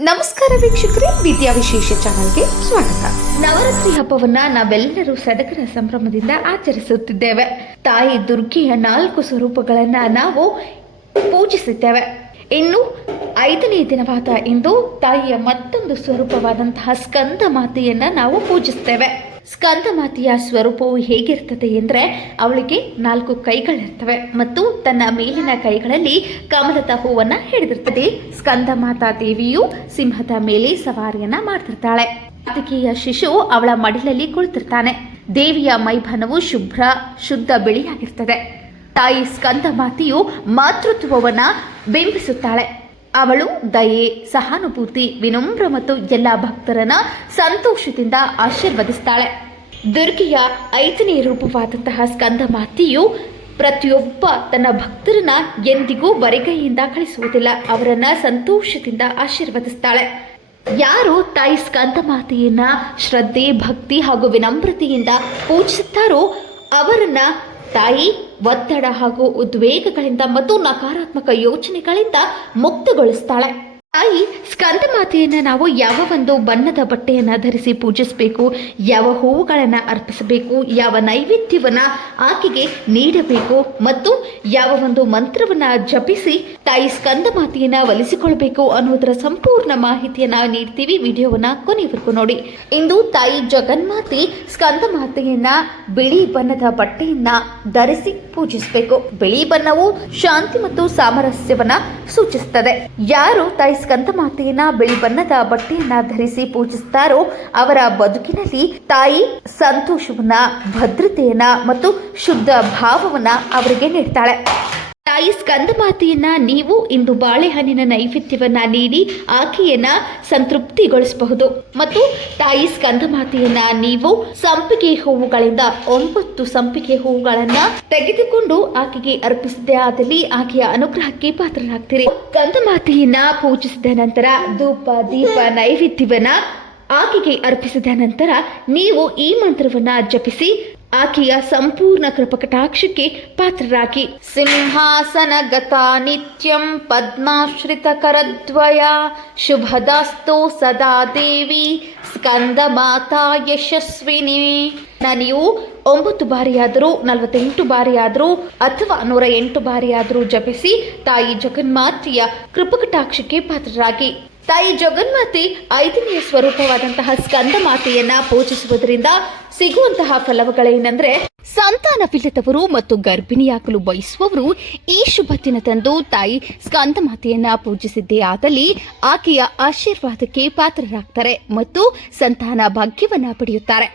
ನಮಸ್ಕಾರ ವೀಕ್ಷಕರೇ, ವಿದ್ಯಾ ವಿಶೇಷ ಚಾನಲ್ಗೆ ಸ್ವಾಗತ. ನವರಾತ್ರಿ ಹಬ್ಬವನ್ನ ನಾವೆಲ್ಲರೂ ಸಡಗರ ಸಂಭ್ರಮದಿಂದ ಆಚರಿಸುತ್ತಿದ್ದೇವೆ. ತಾಯಿ ದುರ್ಗೆಯ 4 ಸ್ವರೂಪಗಳನ್ನ ನಾವು ಪೂಜಿಸಿದ್ದೇವೆ. ಇನ್ನು 5ನೇ ದಿನವಾದ ಇಂದು ತಾಯಿಯ ಮತ್ತೊಂದು ಸ್ವರೂಪವಾದಂತಹ ಸ್ಕಂದ ಮಾತೆಯನ್ನ ನಾವು ಪೂಜಿಸ್ತೇವೆ. ಸ್ಕಂದ ಮಾತೆಯ ಸ್ವರೂಪವು ಹೇಗಿರ್ತದೆ ಎಂದರೆ, ಅವಳಿಗೆ 4 ಕೈಗಳಿರ್ತವೆ ಮತ್ತು ತನ್ನ ಮೇಲಿನ ಕೈಗಳಲ್ಲಿ ಕಮಲದ ಹೂವನ್ನ ಹಿಡಿದಿರ್ತದೆ. ಸ್ಕಂದ ಮಾತಾ ದೇವಿಯು ಸಿಂಹದ ಮೇಲೆ ಸವಾರಿಯನ್ನ ಮಾಡ್ತಿರ್ತಾಳೆ. ಕಾರ್ತಿಕೇಯ ಶಿಶು ಅವಳ ಮಡಿಲಲ್ಲಿ ಕುಳಿತಿರ್ತಾನೆ. ದೇವಿಯ ಮೈಬಣ್ಣವು ಶುದ್ಧ ಬಿಳಿಯಾಗಿರ್ತದೆ. ತಾಯಿ ಸ್ಕಂದ ಮಾತೆಯು ಮಾತೃತ್ವವನ್ನ ಬಿಂಬಿಸುತ್ತಾಳೆ. ಅವಳು ದಯೆ, ಸಹಾನುಭೂತಿ, ವಿನಮ್ರ ಮತ್ತು ಎಲ್ಲ ಭಕ್ತರನ್ನ ಸಂತೋಷದಿಂದ ಆಶೀರ್ವದಿಸ್ತಾಳೆ. ದುರ್ಗೆಯ 5ನೇ ರೂಪವಾದಂತಹ ಸ್ಕಂದ ಮಾತೆಯು ಪ್ರತಿಯೊಬ್ಬ ತನ್ನ ಭಕ್ತರನ್ನ ಎಂದಿಗೂ ಬರಿಗೈಯಿಂದ ಕಳಿಸುವುದಿಲ್ಲ. ಅವರನ್ನ ಸಂತೋಷದಿಂದ ಆಶೀರ್ವದಿಸ್ತಾಳೆ. ಯಾರು ತಾಯಿ ಸ್ಕಂದ ಮಾತೆಯನ್ನ ಶ್ರದ್ಧೆ, ಭಕ್ತಿ ಹಾಗೂ ವಿನಮ್ರತೆಯಿಂದ ಪೂಜಿಸುತ್ತಾರೋ ಅವರನ್ನ ತಾಯಿ ಒತ್ತಡ ಹಾಗೂ ಉದ್ವೇಗಗಳಿಂದ ಮತ್ತು ನಕಾರಾತ್ಮಕ ಯೋಚನೆಗಳಿಂದ ಮುಕ್ತಗೊಳಿಸ್ತಾಳೆ. ತಾಯಿ ಸ್ಕಂದ ಮಾತೆಯನ್ನ ನಾವು ಯಾವ ಒಂದು ಬಣ್ಣದ ಬಟ್ಟೆಯನ್ನ ಧರಿಸಿ ಪೂಜಿಸಬೇಕು, ಯಾವ ಹೂವುಗಳನ್ನು ಅರ್ಪಿಸಬೇಕು, ಯಾವ ನೈವೇದ್ಯವನ್ನ ಆಕೆಗೆ ನೀಡಬೇಕು ಮತ್ತು ಯಾವ ಒಂದು ಮಂತ್ರವನ್ನ ಜಪಿಸಿ ತಾಯಿ ಸ್ಕಂದ ಮಾತೆಯನ್ನ ಒಲಿಸಿಕೊಳ್ಬೇಕು ಅನ್ನೋದರ ಸಂಪೂರ್ಣ ಮಾಹಿತಿಯನ್ನ ನೀಡ್ತೀವಿ. ವಿಡಿಯೋವನ್ನ ಕೊನೆವರೆಗೂ ನೋಡಿ. ಇಂದು ತಾಯಿ ಜಗನ್ಮಾತೆ ಸ್ಕಂದ ಮಾತೆಯನ್ನ ಬಿಳಿ ಬಣ್ಣದ ಬಟ್ಟೆಯನ್ನ ಧರಿಸಿ ಪೂಜಿಸಬೇಕು. ಬಿಳಿ ಬಣ್ಣವು ಶಾಂತಿ ಮತ್ತು ಸಾಮರಸ್ಯವನ್ನ ಸೂಚಿಸುತ್ತದೆ. ಯಾರು ತಾಯಿ ಸ್ಕಂದ ಮಾತೆಯನ್ನ ಬಿಳಿ ಬಣ್ಣದ ಬಟ್ಟೆಯನ್ನ ಧರಿಸಿ ಪೂಜಿಸುತ್ತಾರೋ ಅವರ ಬದುಕಿನಲ್ಲಿ ತಾಯಿ ಸಂತೋಷವನ್ನ, ಭದ್ರತೆಯನ್ನ ಮತ್ತು ಶುದ್ಧ ಭಾವವನ್ನ ಅವರಿಗೆ ನೀಡ್ತಾಳೆ. ತಾಯಿ ಸ್ಕಂದ ಮಾತೆಯನ್ನ ನೀವು ಇಂದು ಬಾಳೆಹಣ್ಣಿನ ನೈವೇದ್ಯವನ್ನ ನೀಡಿ ಆಕೆಯನ್ನ ಸಂತೃಪ್ತಿಗೊಳಿಸಬಹುದು. ಮತ್ತು ತಾಯಿ ಸ್ಕಂದ ಮಾತೆಯನ್ನ ನೀವು ಸಂಪಿಗೆ ಹೂವುಗಳಿಂದ 9 ಸಂಪಿಗೆ ಹೂವುಗಳನ್ನ ತೆಗೆದುಕೊಂಡು ಆಕೆಗೆ ಅರ್ಪಿಸಿದ್ದೇ ಆದಲ್ಲಿ ಆಕೆಯ ಅನುಗ್ರಹಕ್ಕೆ ಪಾತ್ರರಾಗ್ತೀರಿ. ಸ್ಕಂದ ಮಾತೆಯನ್ನ ಪೂಜಿಸಿದ ನಂತರ ಧೂಪ, ದೀಪ, ನೈವೇದ್ಯವನ್ನ ಆಕೆಗೆ ಅರ್ಪಿಸಿದ ನಂತರ ನೀವು ಈ ಮಂತ್ರವನ್ನ ಜಪಿಸಿ ಆಕೆಯ ಸಂಪೂರ್ಣ ಕೃಪಕಟಾಕ್ಷಕ್ಕೆ ಪಾತ್ರರಾಗಿ. ಸಿಂಹಾಸನ ಗತ ನಿತ್ಯಂ ಪದ್ಮಾಶ್ರಿತ ಕರದ್ವಯ ಶುಭದಾಸ್ತೋ ಸದಾ ದೇವಿ ಸ್ಕಂದ ಮಾತಾ ಯಶಸ್ವಿನಿ. ನೀವು 9 ಬಾರಿಯಾದರೂ, 48 ಬಾರಿಯಾದರೂ ಅಥವಾ 108 ಬಾರಿಯಾದರೂ ಜಪಿಸಿ ತಾಯಿ ಜಗನ್ಮಾತೆಯ ಕೃಪಕಟಾಕ್ಷಕ್ಕೆ ಪಾತ್ರರಾಗಿ. ತಾಯಿ ಜಗನ್ಮಾತೆ 5ನೇ ಸ್ವರೂಪವಾದಂತಹ ಸ್ಕಂದ ಮಾತೆಯನ್ನ ಪೂಜಿಸುವುದರಿಂದ ಸಿಗುವಂತಹ ಫಲಗಳೇನೆಂದರೆ, ಸಂತಾನವಿಲ್ಲದವರು ಮತ್ತು ಗರ್ಭಿಣಿಯಾಗಲು ಬಯಸುವವರು ಈ ಶುಭ ದಿನದಂದು ತಾಯಿ ಸ್ಕಂದ ಮಾತೆಯನ್ನ ಪೂಜಿಸಿದ್ದೇ ಆದಲ್ಲಿ ಆಕೆಯ ಆಶೀರ್ವಾದಕ್ಕೆ ಪಾತ್ರರಾಗ್ತಾರೆ ಮತ್ತು ಸಂತಾನ ಭಾಗ್ಯವನ್ನ ಪಡೆಯುತ್ತಾರೆ.